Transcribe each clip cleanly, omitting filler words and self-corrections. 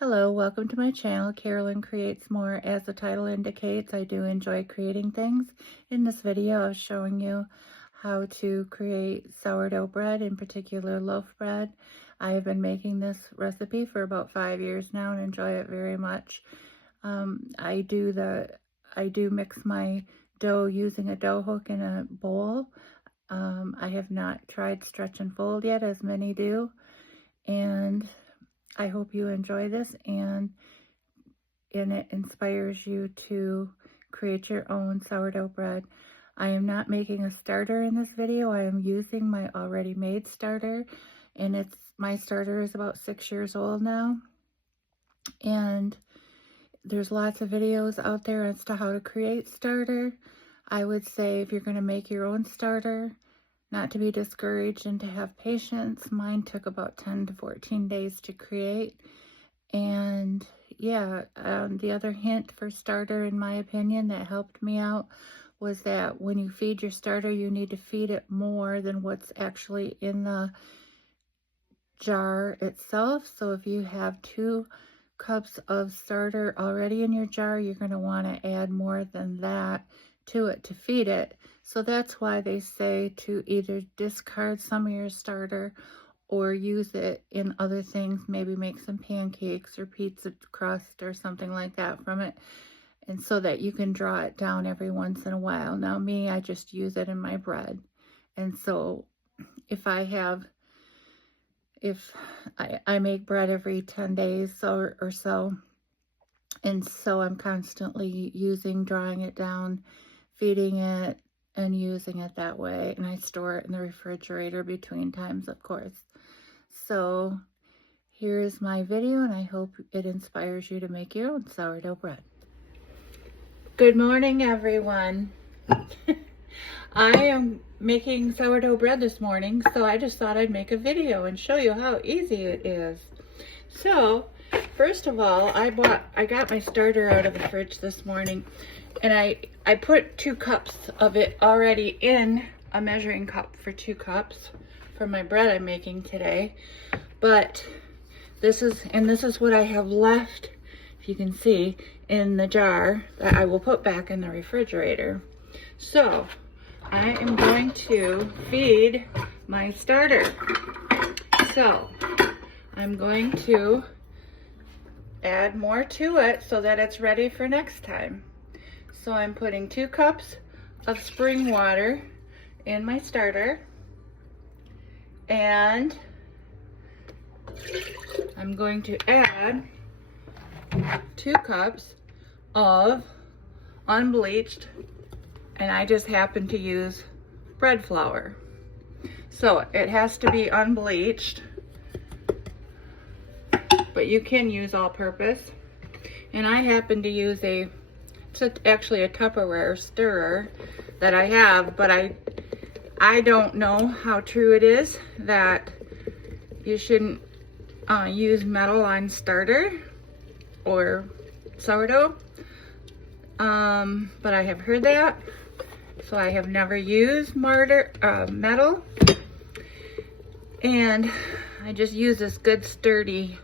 Hello, welcome to my channel. Carolyn Creates More. As the title indicates, I do enjoy creating things. In this video, I was showing you how to create sourdough bread, in particular loaf bread. I have been making this recipe for about 5 years now and enjoy it very much. I do mix my dough using a dough hook in a bowl. I have not tried stretch and fold yet, as many do, and I hope you enjoy this and it inspires you to create your own sourdough bread. I am not making a starter in this video. I am using my already made starter, and my starter is about 6 years old now, and there's lots of videos out there as to how to create starter. I would say if you're going to make your own starter, not to be discouraged and to have patience. Mine took about 10 to 14 days to create. And yeah, the other hint for starter, in my opinion, that helped me out was that when you feed your starter, you need to feed it more than what's actually in the jar itself. So if you have 2 cups of starter already in your jar, you're going to want to add more than that to it to feed it. So that's why they say to either discard some of your starter or use it in other things, maybe make some pancakes or pizza crust or something like that from it, and so that you can draw it down every once in a while. Now me, I just use it in my bread. And so if I make bread every 10 days or so, and so I'm constantly drawing it down, feeding it, and using it that way. And I store it in the refrigerator between times, of course. So here is my video, and I hope it inspires you to make your own sourdough bread. Good morning, everyone. I am making sourdough bread this morning, so I just thought I'd make a video and show you how easy it is. So first of all, I got my starter out of the fridge this morning, and I put 2 cups of it already in a measuring cup for 2 cups for my bread I'm making today. But this is what I have left, if you can see, in the jar that I will put back in the refrigerator. So I am going to feed my starter. So I'm going to add more to it so that it's ready for next time. So I'm putting 2 cups of spring water in my starter, and I'm going to add 2 cups of unbleached, and I just happen to use bread flour. So it has to be unbleached, but you can use all-purpose. And I happen to use it's actually a Tupperware stirrer that I have, but I don't know how true it is that you shouldn't use metal on starter or sourdough, but I have heard that, so I have never used metal, and I just use this good sturdy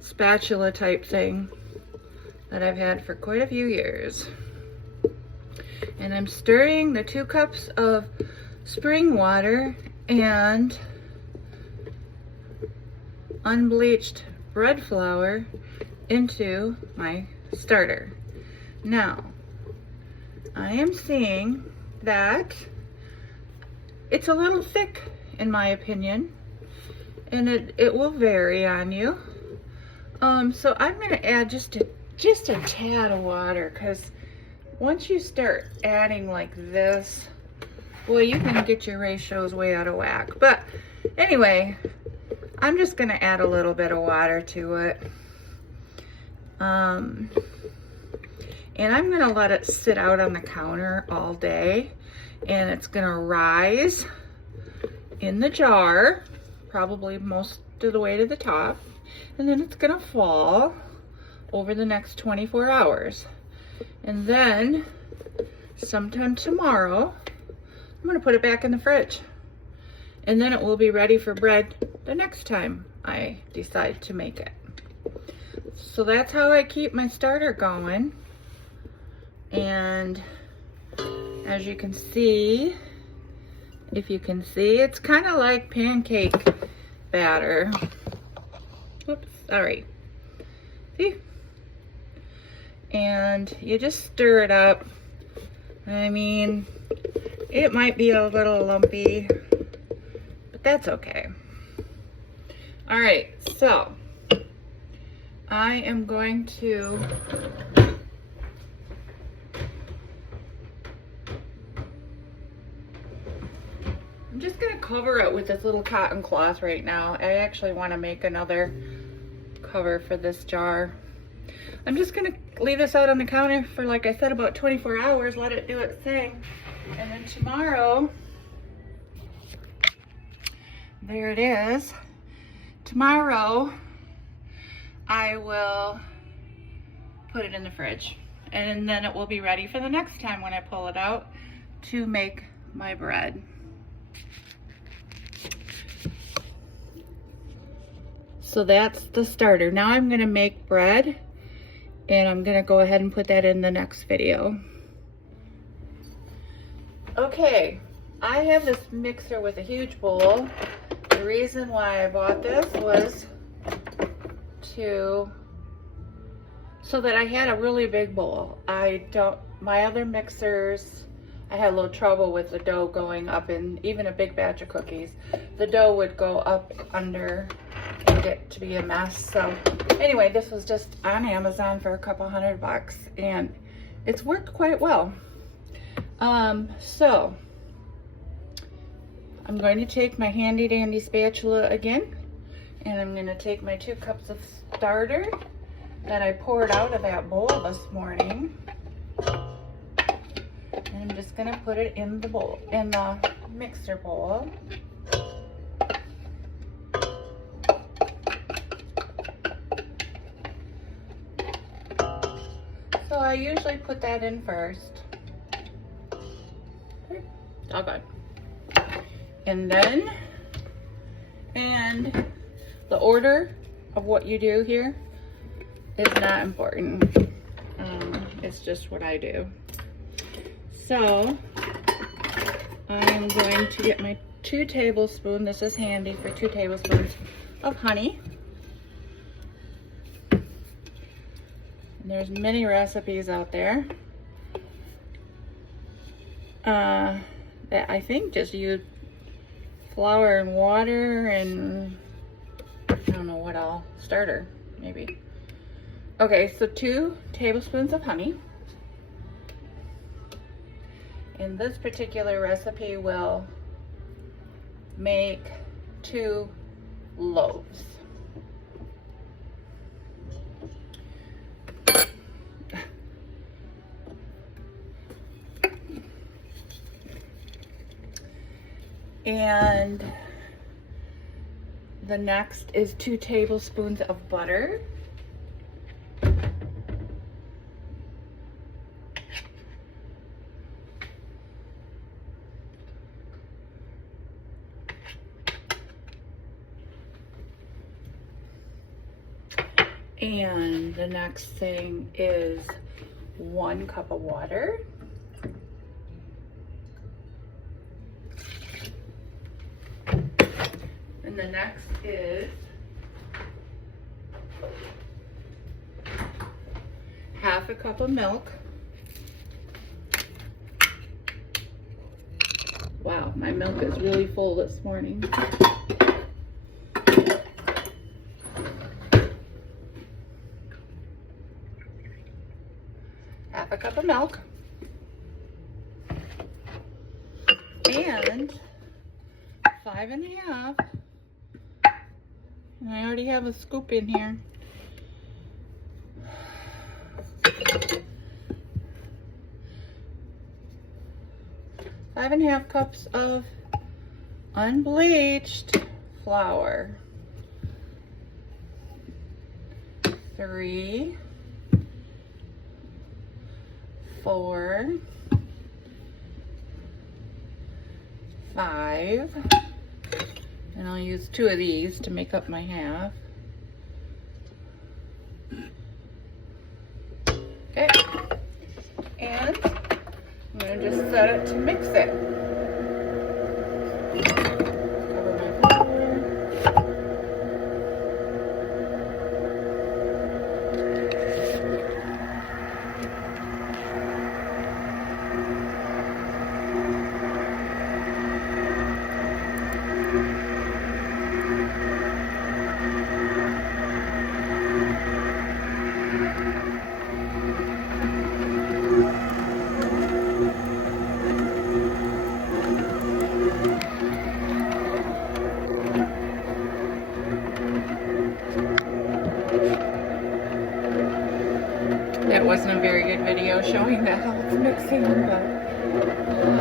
spatula type thing that I've had for quite a few years. And I'm stirring the 2 cups of spring water and unbleached bread flour into my starter. Now, I am seeing that it's a little thick, in my opinion, and it will vary on you. So I'm going to add just a tad of water, because once you start adding like this, boy, you can get your ratios way out of whack. But anyway, I'm just going to add a little bit of water to it. And I'm going to let it sit out on the counter all day, and it's going to rise in the jar, probably most of the way to the top, and then it's going to fall over the next 24 hours. And then sometime tomorrow, I'm going to put it back in the fridge, and then it will be ready for bread the next time I decide to make it. So that's how I keep my starter going. And as you can see, if you can see, it's kind of like pancake batter. Whoops, sorry. See? And you just stir it up. I mean, it might be a little lumpy, but that's okay. All right, so I am going to I'm just gonna cover it with this little cotton cloth right now. I actually want to make another cover for this jar. I'm just gonna leave this out on the counter for, like I said, about 24 hours, let it do its thing. And then tomorrow, there it is. Tomorrow, I will put it in the fridge. And then it will be ready for the next time when I pull it out to make my bread. So that's the starter. Now I'm gonna make bread, and I'm gonna go ahead and put that in the next video. Okay, I have this mixer with a huge bowl. The reason why I bought this was so that I had a really big bowl. My other mixers, I had a little trouble with the dough going up, in even a big batch of cookies. The dough would go up under and get to be a mess. So anyway, this was just on Amazon for a couple $100 and it's worked quite well. So I'm going to take my handy dandy spatula again, and I'm going to take my 2 cups of starter that I poured out of that bowl this morning, and I'm just going to put it in the bowl, in the mixer bowl. So I usually put that in first. All good. And then, and the order of what you do here is not important. It's just what I do. So I am going to get my 2 tablespoons, this is handy for 2 tablespoons of honey. And there's many recipes out there that I think just use flour and water and I don't know what all, starter maybe. Okay, so 2 tablespoons of honey. And this particular recipe will make 2 loaves. And the next is 2 tablespoons of butter. And the next thing is 1 cup of water. And the next is half a cup of milk. Wow, my milk is really full this morning. Half a cup of milk. And 5 1/2. And I already have a scoop in here. 5 1/2 cups of unbleached flour. 3, 4, 5, and I'll use 2 of these to make up my half. set it to mix it. Cover my flour. That wasn't a very good video showing that how it's mixing, but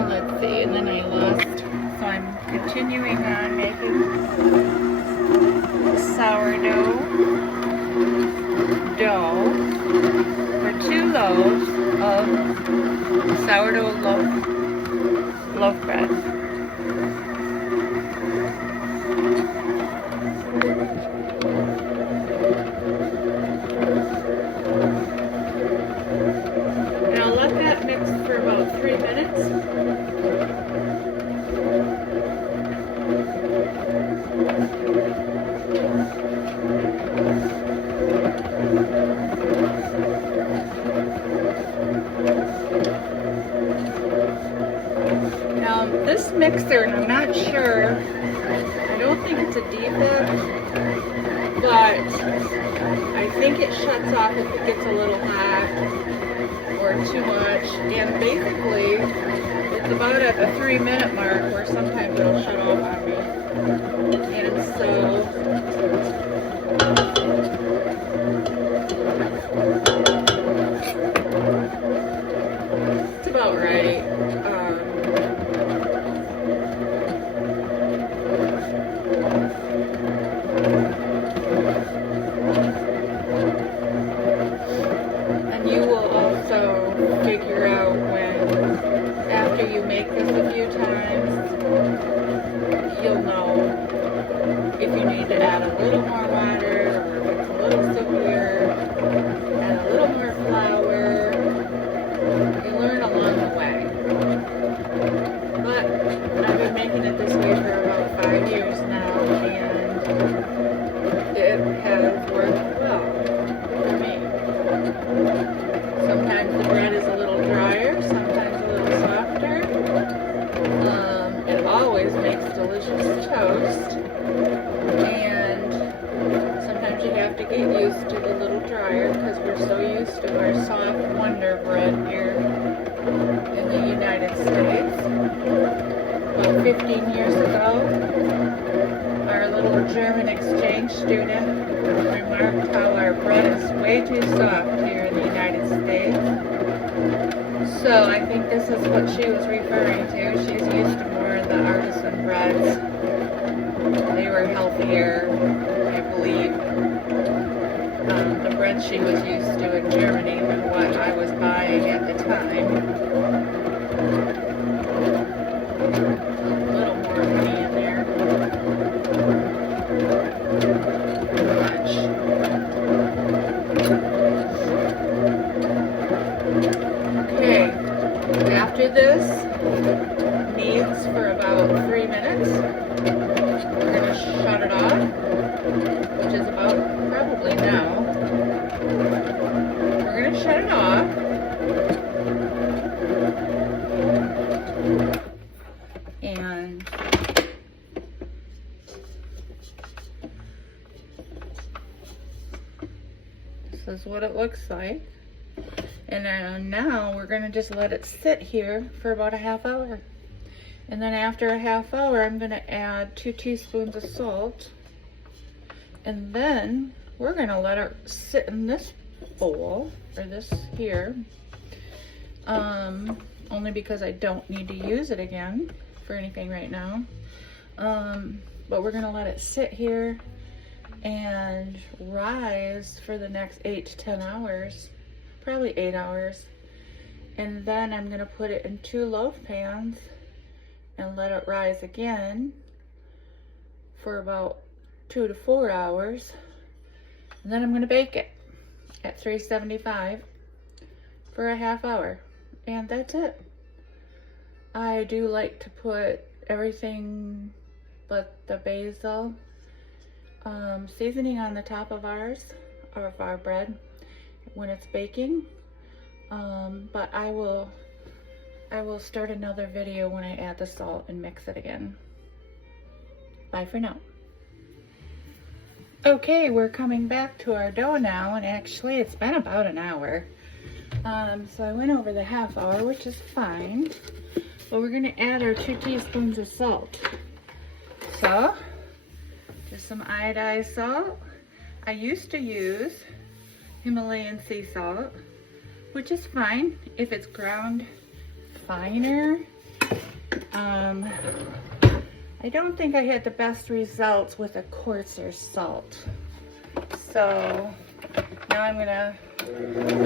let's see, and then I lost, so I'm continuing on making sourdough dough for 2 loaves of sourdough loaf bread. And I'll let that mix for about 3 minutes. Now this mixer, and I'm not sure, I don't think it's a defect, but I think it shuts off if it gets a little hot or too much, and basically it's about at the 3-minute mark where sometimes it'll shut off on me, and so it's about right. And you will also figure out when, after you make this a few times, you'll know if you need to add a little more water, or if it's a little silkier, add a little more flour. You learn along the way. But I've been making it this way for about 5 years now, and it has worked well for me. Sometimes the bread is a little drier, sometimes a little softer. It always makes delicious toast, and sometimes you have to get used to the little drier because we're so used to our soft Wonder Bread here in the United States. About 15 years ago, our little German exchange student remarked how our bread is way too soft here in the United States. So I think this is what she was referring to. She's used to more of the artisan breads. They were healthier, I believe. The bread she was used to in Germany than what I was buying at the time. A little more honey in there. Okay, after this kneads for about 3 minutes, we're going to shut it off, which is about probably now. We're going to shut it off. And this is what it looks like. And now we're going to just let it sit here for about a half hour. And then after a half hour, I'm going to add 2 teaspoons of salt. And then we're going to let it sit in this bowl, or this here, only because I don't need to use it again for anything right now. But we're going to let it sit here and rise for the next 8 to 10 hours. Probably 8 hours. And then I'm going to put it in 2 loaf pans and let it rise again for about 2 to 4 hours. And then I'm going to bake it at 375 for a half hour. And that's it. I do like to put everything but the basil seasoning on the top of our bread when it's baking. But I will start another video when I add the salt and mix it again. Bye for now. Okay, we're coming back to our dough now, and actually it's been about an hour. So I went over the half hour, which is fine. But we're gonna add our 2 teaspoons of salt. So, just some iodized salt. I used to use Himalayan sea salt, which is fine if it's ground finer. I don't think I had the best results with a coarser salt. So now I'm gonna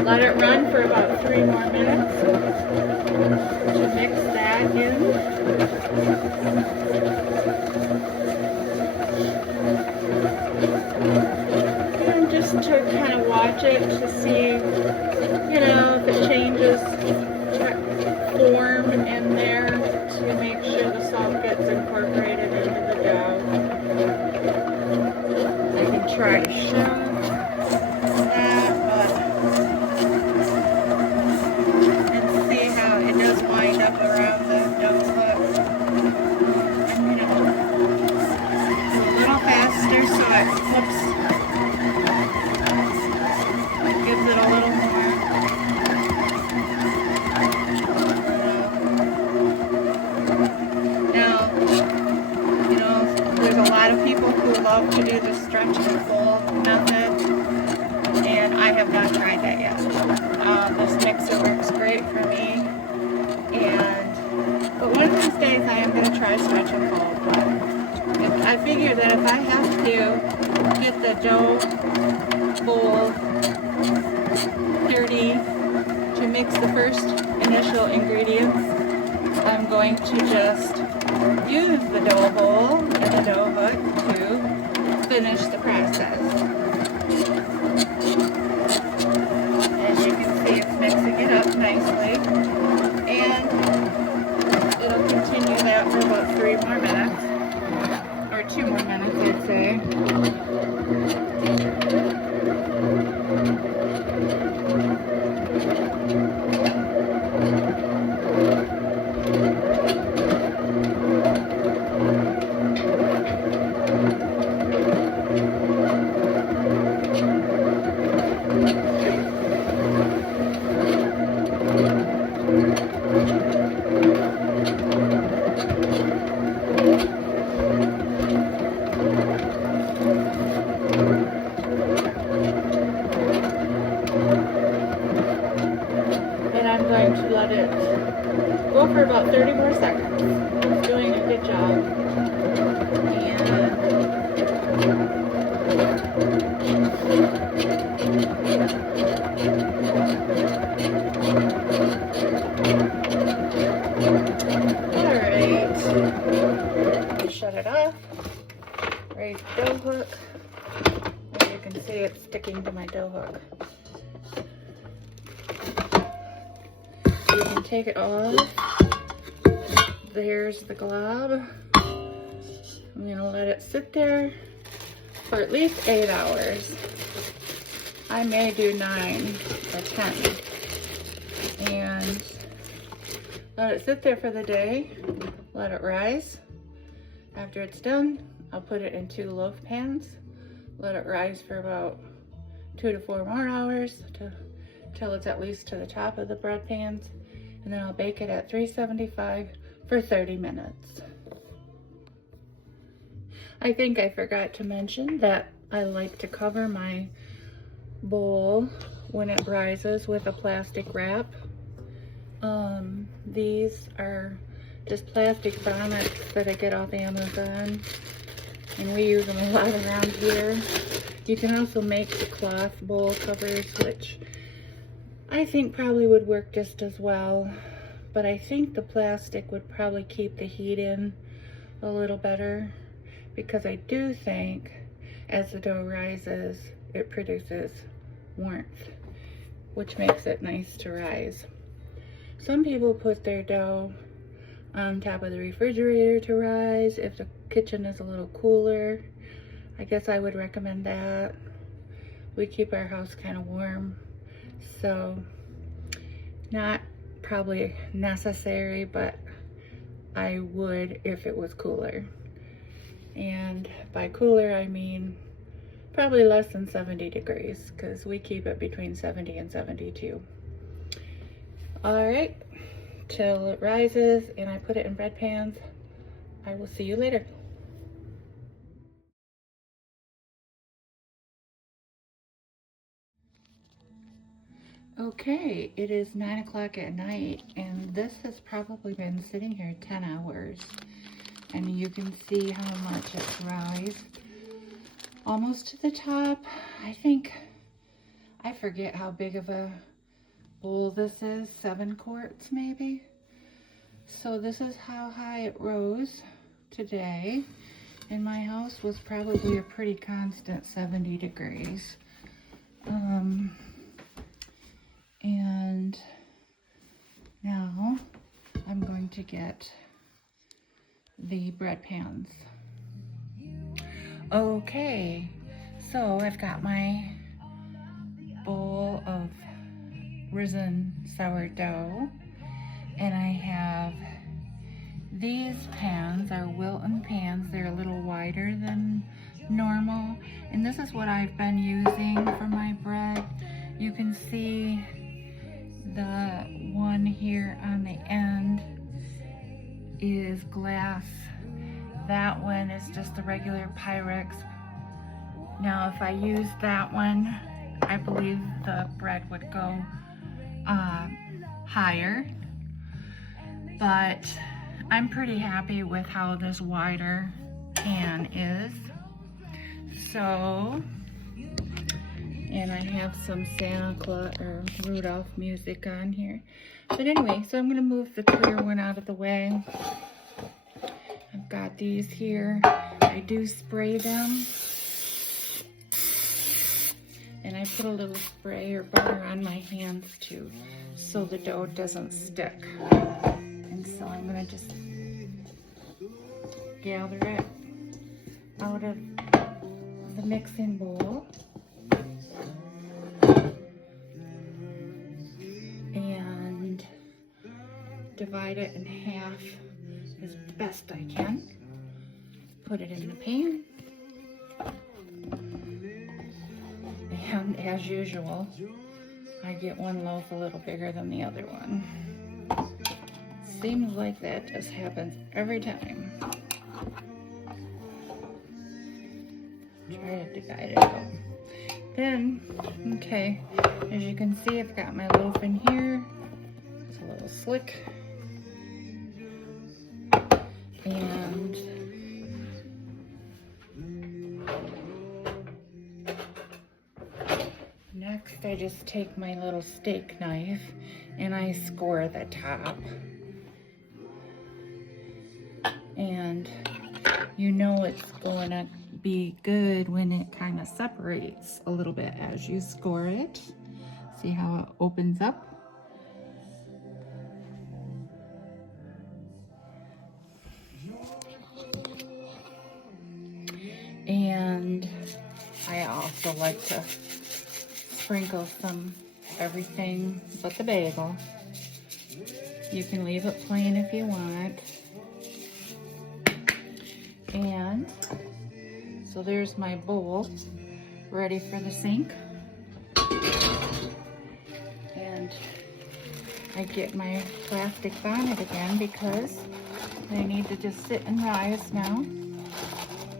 let it run for about 3 more minutes to mix that in. And just to kind of watch it to see, you know, if it changes form in there to make sure the salt gets incorporated into the dough. I can try to show that, and see how it does wind up around the dough hook. I'm gonna go a little faster so it flips. It gives it a little more. Love to do the stretch and fold method, and I have not tried that yet. This mixer works great for me, but one of these days I am going to try stretch and fold. But I figure that if I have to get the dough bowl dirty to mix the first initial ingredients, I'm going to just use the dough bowl and the dough hook to finish the process. As you can see, it's mixing it up nicely, and it'll continue that for about 3 more minutes, or 2 more minutes, I'd say. Going to let it go for about 30 more seconds. It's doing a good job. Alright. Shut it off. Raise the dough hook. As you can see, it's sticking to my dough hook. You can take it off. There's the glob. I'm gonna let it sit there for at least 8 hours. I may do 9 or 10. And let it sit there for the day. Let it rise. After it's done, I'll put it in 2 loaf pans. Let it rise for about 2 to 4 more hours till it's at least to the top of the bread pans. And then I'll bake it at 375 for 30 minutes. I think I forgot to mention that I like to cover my bowl when it rises with a plastic wrap. These are just plastic bonnets that I get off Amazon, and we use them a lot around here. You can also make the cloth bowl covers, which I think probably would work just as well, but I think the plastic would probably keep the heat in a little better, because I do think as the dough rises, it produces warmth, which makes it nice to rise. Some people put their dough on top of the refrigerator to rise if the kitchen is a little cooler. I guess I would recommend that. We keep our house kind of warm, so not probably necessary, but I would if it was cooler. And by cooler, I mean probably less than 70 degrees, because we keep it between 70 and 72. All right, till it rises and I put it in bread pans. I will see you later. Okay, it is 9 o'clock at night, and this has probably been sitting here 10 hours. And you can see how much it's rised. Almost to the top. I forget how big of a bowl this is, 7 quarts maybe. So this is how high it rose today. And my house was probably a pretty constant 70 degrees. And now I'm going to get the bread pans. Okay, so I've got my bowl of risen sourdough, and I have these pans are Wilton pans. They're a little wider than normal, and this is what I've been using for my bread. You can see the one here on the end is glass. That one is just the regular Pyrex. Now if I use that one, I believe the bread would go higher, but I'm pretty happy with how this wider pan is. So, and I have some Santa Claus or Rudolph music on here. But anyway, so I'm gonna move the clear one out of the way. I've got these here. I do spray them. And I put a little spray or butter on my hands too, so the dough doesn't stick. And so I'm gonna just gather it out of the mixing bowl. And divide it in half as best I can. Put it in the pan. And as usual, I get one loaf a little bigger than the other one. Seems like that just happens every time. Try to divide it out. Then, okay, as you can see, I've got my loaf in here. It's a little slick. And next, I just take my little steak knife and I score the top. And you know it's going to be good when it kind of separates a little bit as you score it. See how it opens up? And I also like to sprinkle some everything but the bagel. You can leave it plain if you want. And so there's my bowl ready for the sink. And I get my plastic bonnet again because they need to just sit and rise now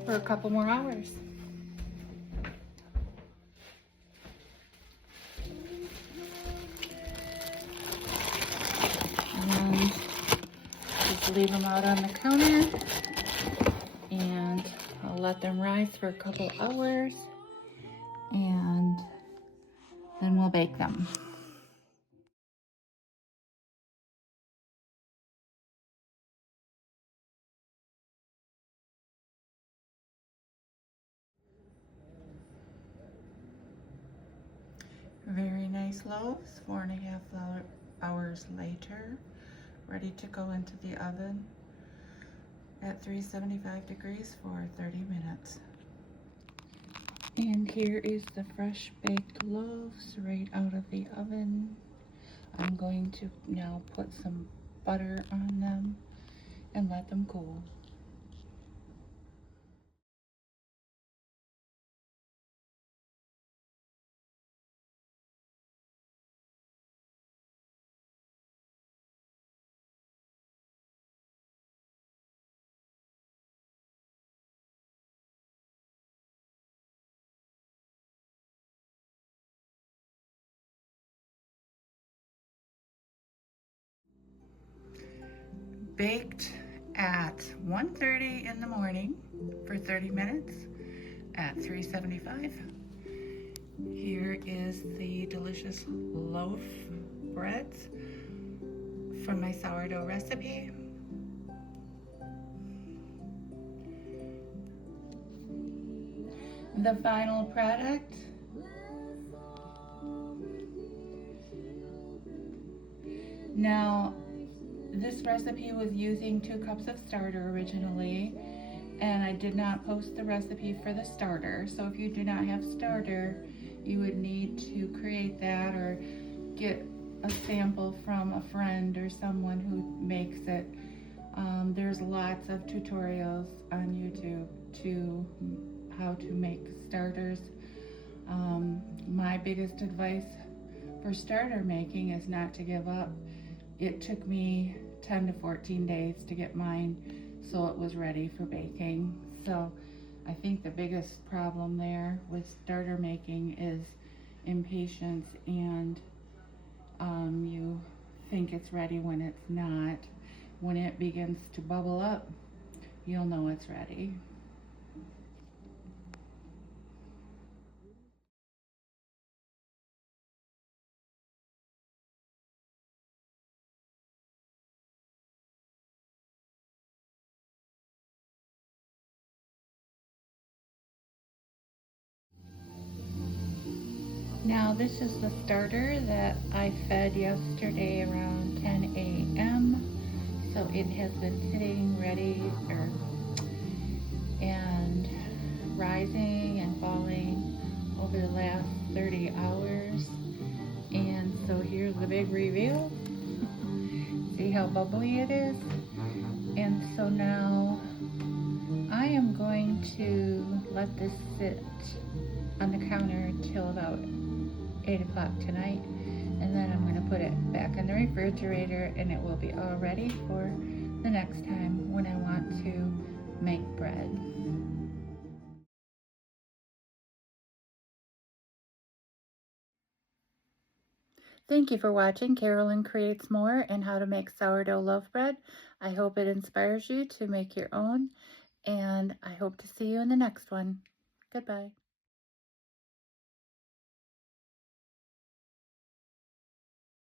for a couple more hours. And just leave them out on the counter, and I'll let them rise for a couple hours, and then we'll bake them. Very nice loaves, 4.5 hours later. ready to go into the oven at 375 degrees for 30 minutes. And here is the fresh baked loaves right out of the oven. I'm going to now put some butter on them and let them cool. Baked at 1:30 in the morning for 30 minutes at 375. Here is the delicious loaf breads from my sourdough recipe. The final product. Now, this recipe was using 2 cups of starter originally, and I did not post the recipe for the starter. So if you do not have starter, you would need to create that or get a sample from a friend or someone who makes it. There's lots of tutorials on YouTube to how to make starters. My biggest advice for starter making is not to give up. It took me 10 to 14 days to get mine so it was ready for baking. So I think the biggest problem there with starter making is impatience, and you think it's ready when it's not. When it begins to bubble up, you'll know it's ready. Now this is the starter that I fed yesterday around 10 a.m. So it has been sitting ready and rising and falling over the last 30 hours. And so here's the big reveal. See how bubbly it is? And so now I am going to let this sit on the counter till about 8 o'clock tonight, and then I'm going to put it back in the refrigerator, and it will be all ready for the next time when I want to make bread. Thank you for watching Carolyn Creates More and how to make sourdough loaf bread. I hope it inspires you to make your own, and I hope to see you in the next one. Goodbye.